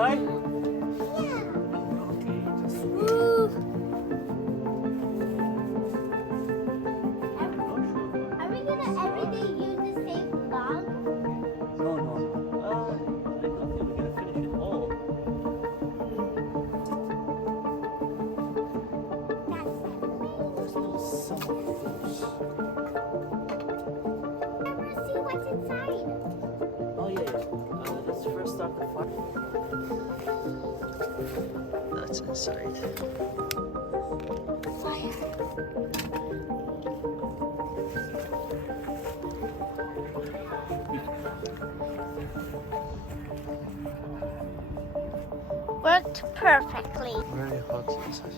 try? Yeah. Okay, just Are we gonna every day use the same log? no. I don't think we're gonna finish it all. There's no summer fruits. I wanna see what's inside. Oh yeah. Let's first start the fire. That's inside. Fire. Worked perfectly. Very hot inside.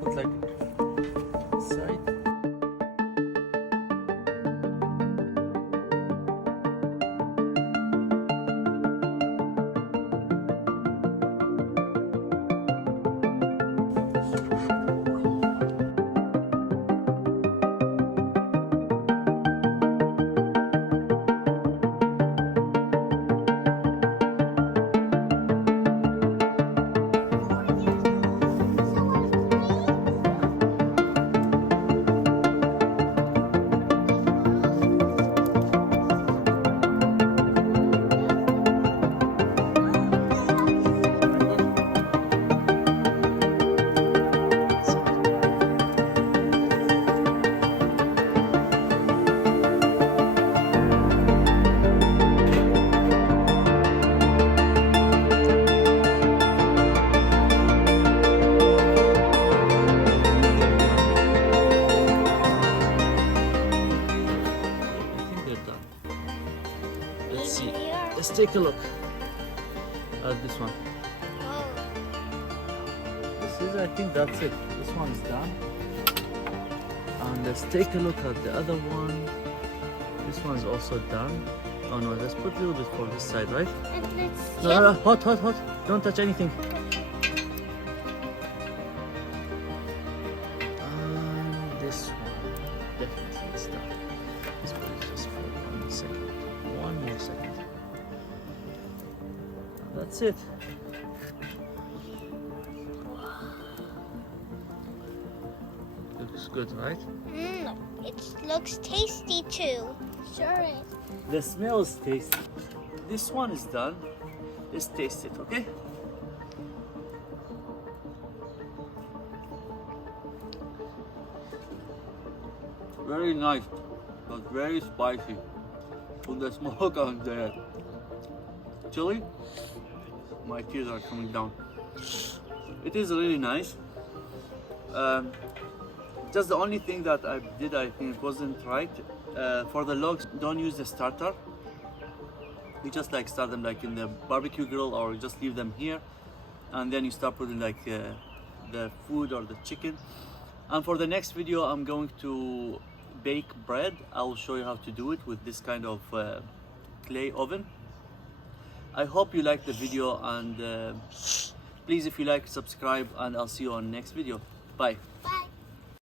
Put like inside. I think they're done. Let's see. Let's take a look at this one. I think that's it. This one's done. And let's take a look at the other one. This one's also done. Oh no, let's put a little bit for this side, right? And let's No, hot. Don't touch anything. And this one, definitely it's done. Let's put it just for 1 second. 1 more second. And that's it. Looks good, right? It looks tasty too. Sure is. The smell is tasty. This one is done. Let's taste it, okay? Very nice, but very spicy. From the smoke and the chili, my tears are coming down. It is really nice. Just the only thing that I think it wasn't right. For the logs, don't use the starter. You just like start them like in the barbecue grill, or just leave them here, and then you start putting like the food or the chicken. And for the next video, I'm going to bake bread. I will show you how to do it with this kind of clay oven. I hope you liked the video, and please, if you like, subscribe, and I'll see you on next video. Bye. Bye.